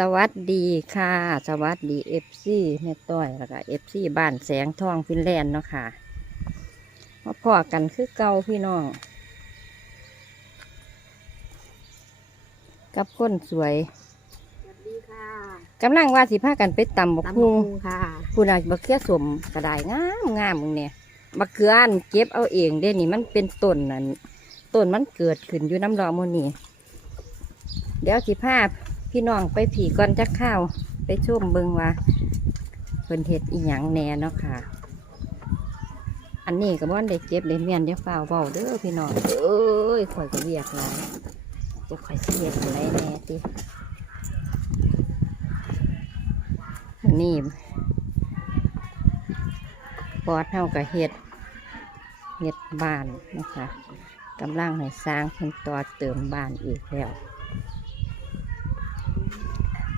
สวัสดีค่ะ สวัสดีเอฟซีแม่ต้อยแล้วก็เอฟซีบ้านแสงทองฟินแลนด์เนาะค่ะมาพอกันคือเก่าพี่น้อง กับคนสวยสวัสดีค่ะกำลังว่าสิพากันไปตำบักตำพุบังกหุ่งค่ะผู้ใดบักเขือสมกระไดงามงามมึงเนี่ยบักเขืออันเก็บเอาเองเด้นี่มันเป็นต้นนั่นต้นมันเกิดขึ้นอยู่น้ำรอหมูนี่เดี๋ยวสิพาพี่ี่น้องไปผีก่อนจะข้าว ไปชมเบิงว่าเพิ่นเฮ็ดอีหยังแหน่เนาะค่ะ อันนี้ก็บ่ทันได้เก็บเลยเมียนเดี๋ยวฝ้าวเบาเด้อพี่น้องเอ้ยข่อยก็เวียกหลายจะข่อยสิเฮ็ดอะไรแหน่ตินนี่บอดเฮาก็เฮ็ดเฮ็ดบานนะคะกำลังให้สร้างเพิ่นต่อเติมบานอีกแล้ว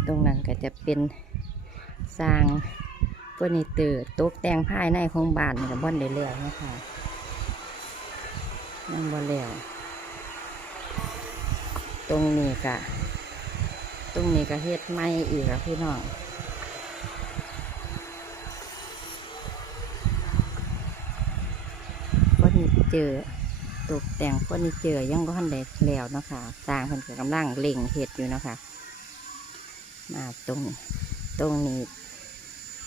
ตรงนั้นก็จะเป็นสร้างเฟอร์นิเจอร์ตกแต่งภายในของบ้านกับ่อนได้แล้วนะคะนั่งบ่แล้วตรงนี้ก็ตรงนี้ก็เฮ็ดไม่อีกแล้วพี่น้องเฟอร์นิเจอร์ตกแต่งเฟอร์นิเจอร์ยังบ่ทันได้แล้วเนาะคะสร้างเพิ่นก็กำลังเล่งเฮ็ดอยู่เนาะคะ มาตรงตรงนี้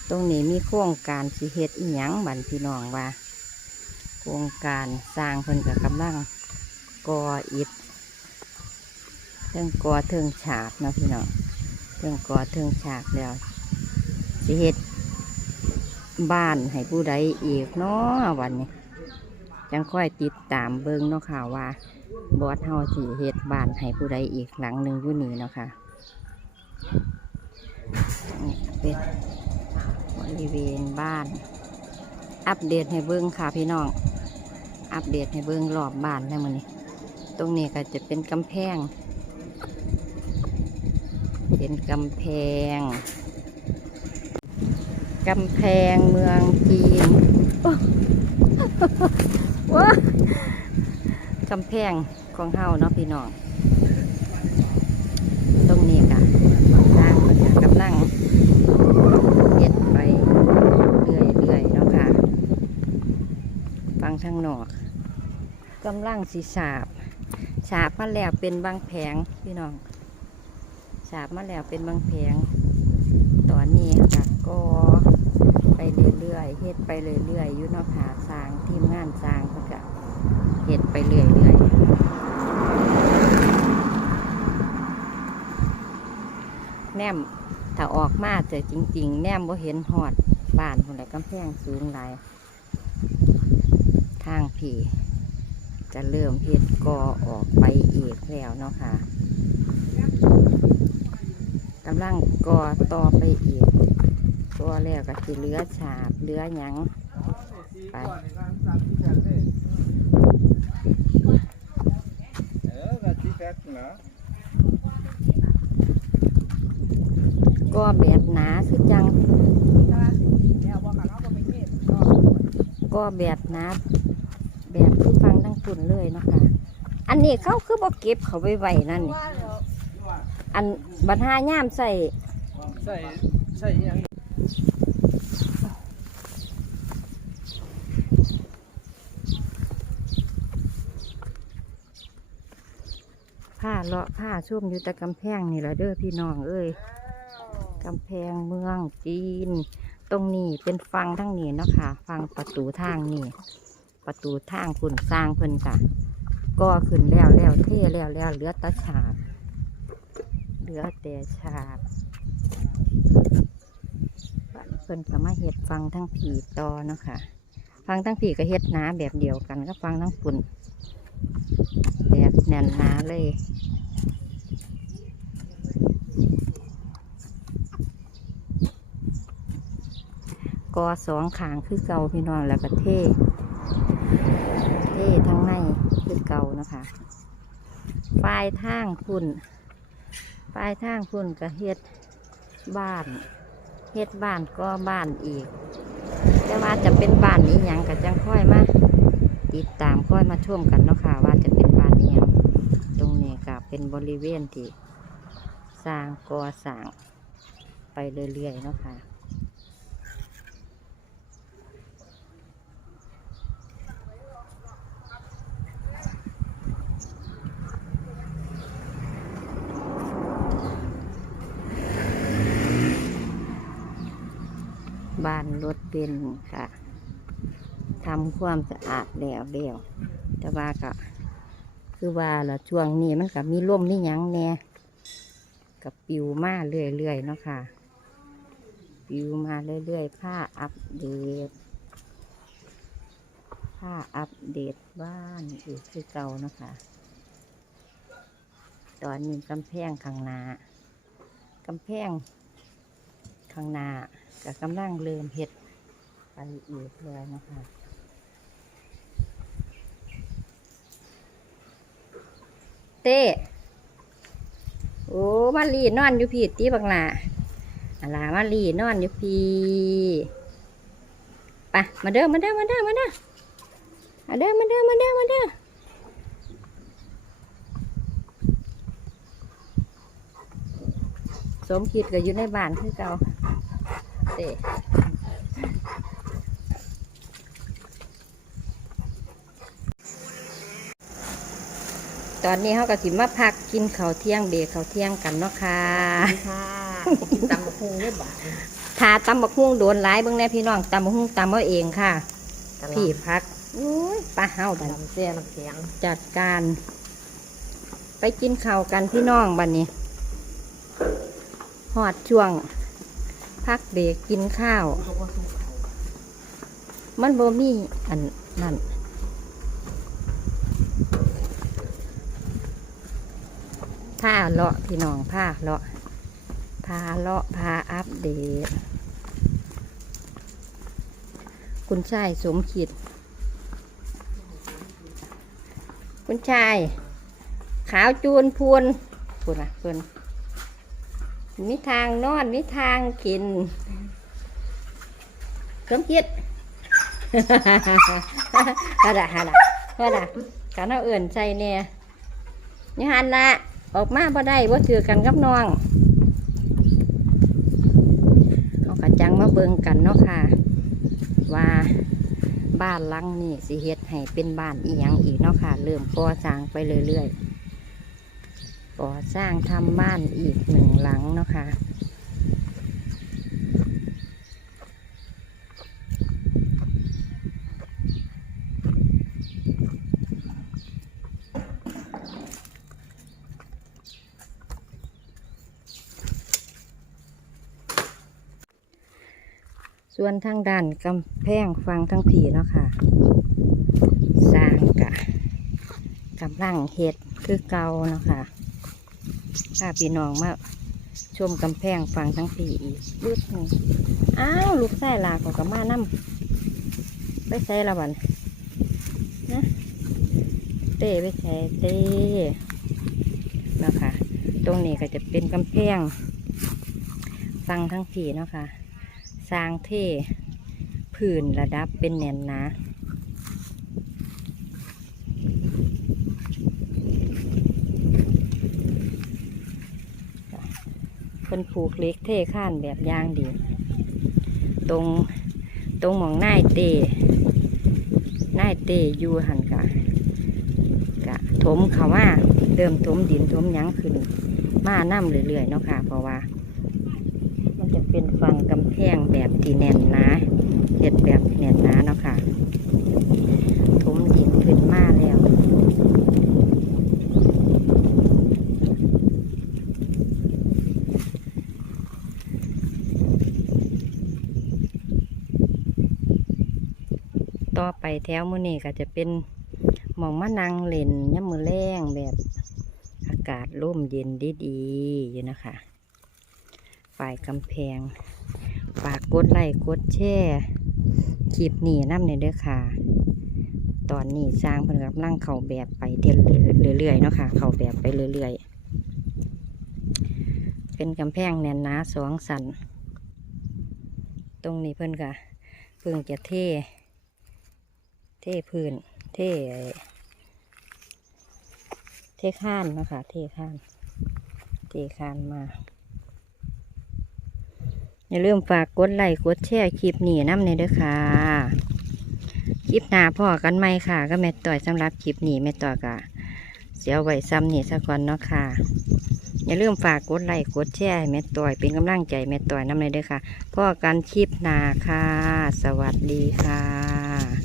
ตรงนี้มีโครงการสิเฮ็ดอีหยังบันพี่น้องว่า โครงการสร้างเพิ่นกับกำลังก่ออิฐเทิงก่อเทิงฉากเนาะพี่น้องเทิงก่อเทิงฉากแล้วสิเฮ็ดบ้านให้ผู้ใดอีกเนาะวันนี้จังค่อยติดตามเบิ่งเนาะค่ะว่าบอสเฮาสิเฮ็ดบ้านให้ผู้ใดอีกหลังหนึ่งอยู่นี่เนาะค่ะ นี่เป็นบริเวณบ้าน อัปเดตให้เบิ้งค่ะพี่น้อง อัปเดตให้เบิ้งรอบบ้านแล้วมันนี่ตรงนี้ก็จะเป็นกำแพง เป็นกำแพง กำแพงเมืองจีนโอ้ว้ากำแพงของเฮาเนาะพี่น้องตรงนี้ค่ะสร้างเพิ่นก็กำลังเฮ็ดไปเรื่อยๆเนาะค่ะ ฟังทางน อกกำลังสีสาบ สาบมาแล้วเป็นบางแผงพี่น้อง สาบมาแล้วเป็นบางแผง ตอนนี้ค่ะก็ไปเรื่อยๆเฮ็ดไปเรื่อยๆอยู่เนาะค่ะสางทีมงานสางเพิ่นก็เฮ็ดไปเรื่อยๆแนมถ้าออกมาเจอจริง ๆ แนมบ่เห็นหอดบ้านคนไหนกำแพงสูงหลาย ทางผีจะเริ่มเฮ็ดกอออกไปอีกแล้วเนาะค่ะกำลังกอต่อไปอีกกอแล้วก็สิเลือฉาบเลือหยังไปก็แพ็คนะกอแบบหนาคือจังกอแบบหนา ที่ฟังทั้งปุ่นเลยเนาะคะอันนี้เขาคือบ่เก็บเขาไว้ไว้นั่นนี่อันบัดหาย่ามใส่ใส่ใส่ยังผ้าเลาะผ้าชุ่มอยู่แต่กำแพงนี่แหละเด้อพี่น้องเอ้ยกำแพงเมืองจีน ตรงนี้เป็นฟังทั้งนี้เนาะค่ะ ฟังประตูทางนี่ ประตูทางคุณสร้างเพิ่นค่ะก็ขึ้นแล้วแล้วเท่แล้วแล้วเหลือตาฉาบเหลือแต่ฉาบเพิ่นก็มาเฮ็ดฟังทั้งผีตอเนาะค่ะ ฟังทั้งผีก็เฮ็ดหนาแบบเดียวกันก็ฟังทั้งฝุ่นแบบแน่นหนาเลยกอสองขางคือเก่าพี่น้องแล้วก็เท่ เท่ทั้งในคือเก่านะคะปลายทางพุ่นปลายทางพุ่นก็เฮ็ดบ้านเฮ็ดบ้านก็บ้านอีก แต่ว่าจะเป็นบ้านนี้ยังก็จังค่อยมาติดตามค่อยมาช่วมกันเนาะค่ะ ว่าจะเป็นบ้านนี้ยังตรงนี้ก็เป็นบริเวณที่สร้างก่อสร้างไปเรื่อยๆเนาะค่ะ บ้านรถเป็นค่ะทำความสะอาดแล้วแล้วแต่ว่าก็คือว่าละช่วงนี้มันก็มีร่มนี่ยังแน่กับปิวมาเรื่อยๆเนาะค่ะ ปิวมาเรื่อยๆผ้าอัปเดตผ้าอัปเดตบ้านอีกคือเก่าเนาะคะตอนนี้กำแพงข้างหน้ากำแพงข้างหน้า ก็กำลังเริ่มเห็ดไปอีกเลยนะคะเต้โอ้มาลีนอนอยู่พี่ตีบักหลาอะไรมาลีนอนอยู่พี่ไปมาเด้อมาเด้อมาเด้อมาเด้อมาเด้อมาเด้อมาเด้อมาเด้อสมคิดก็อยู่ในบ้านคือเก่า เต้ตอนนี้เขาก็สิมาพักกินข้าวเที่ยงเบรกข้าวเที่ยงกันเนาะค่ะค่ะกินตำบักหุ่งได้บ่ทาตำบักฮุ่งโดนหลายเบิ่งแน่พี่น้องตำบักฮุ่งตำเอาเองค่ะพี่พักอุ้ยปลาเฮาบัดลำเสียน้ำเสียงจัดการ ไปกินข้าวกันพี่น้องบัดนี้หอดช่วง พักเบรกกินข้าว มันบ่มีอันนั่นผ้าเลาะพี่น้องผ้าเลาะผ้าเลาะผ้าอัปเดต คุณชายสมคิด คุณชาย ขาวจูนพูนพูนอะเพิ่น มีทางนอนมีทางกินสมคิดฮาดะฮาดะฮาดะการเอาเอื่นใจเนี่ยนี่ฮันละออกมาบ่ได้บ่ถือกันกับน้องเอากระจังมาเบิ่งกันเนาะค่ะ ว่าบ้านลังนี่สิเฮ็ดให้เป็นบ้านอีหยังอีกเนาะค่ะ เริ่มก่อสร้างไปเรื่อยๆ ก่อสร้างทำบ้านอีกหนึ่งหลังเนาะค่ะส่วนทางด้านกำแพงฟังทั้งผีเนาะค่ะ สร้างกะกำลังเห็ดคือเก่าเนาะค่ะ ถ้าพี่น้องมาชมกำแพงฟังทั้งผีอีกบึ้ดหนึ่งอ้าว ลูกไส้ลาของกับมาน้ำไปใส่ละบันนะเต้ไปใส่เต้นะคะตรงนี้ก็จะเป็นกำแพงฟังทั้งผีเนาะค่ะสร้างเท่ผื่นระดับเป็นแน่นหนะ เป็นผูกเล็กเท่ข้านแบบย่างดี ตรงตรงหมองน่ายเตน่ายเตอยู่หันกะกะถมเขาว่าเดิมถมดินถมยั้งขึ้น มาน้ำเรื่อยๆเนาะค่ะ เพราะว่า มันจะเป็นฟังกำแพงแบบที่แน่นนาเห็ดแบบแน่นหนาเนาะค่ะถมดินขึ้นมาแล้ว ต่อไปแถ วมือนี่ก็จะเป็นหมองมะนังเล่นย่ำมือแรงแบบอากาศร่มเย็นดีๆอยู่นะคะ ฝ่ายกำแพงฝากกดไลค์กดแชร์คลิปนี้น้ำในเด้อค่ะ ตอนนี้สร้างเพิ่นกำลังเข้าแบบไปเรื่อยๆเนาะค่ะ เข้าแบบไปเรื่อยๆ เป็นกำแพงแน่นหนาสองสัน ตรงนี้เพิ่นก็เพิ่งจะเท เทพื้น เทเทข้านนะคะ เทข้านเจคานมา อย่าลืมฝากกดไลค์กดแชร์คลิปนี้น้ำในเด้อค่ะ คลิปหน้าพ่อกันไหมค่ะ ก็แม่ต่อยสำหรับคลิปนี้แม่ต่อยกะเสียวไว้ซ้ำนี่ซะก่อนเนาะค่ะอย่าลืมฝากกดไลค์กดแชร์ให้แม่ต่อยเป็นกำลังใจแม่ต่อยน้ำในเด้อค่ะพ่อกันคลิปหน้าค่ะ สวัสดีค่ะ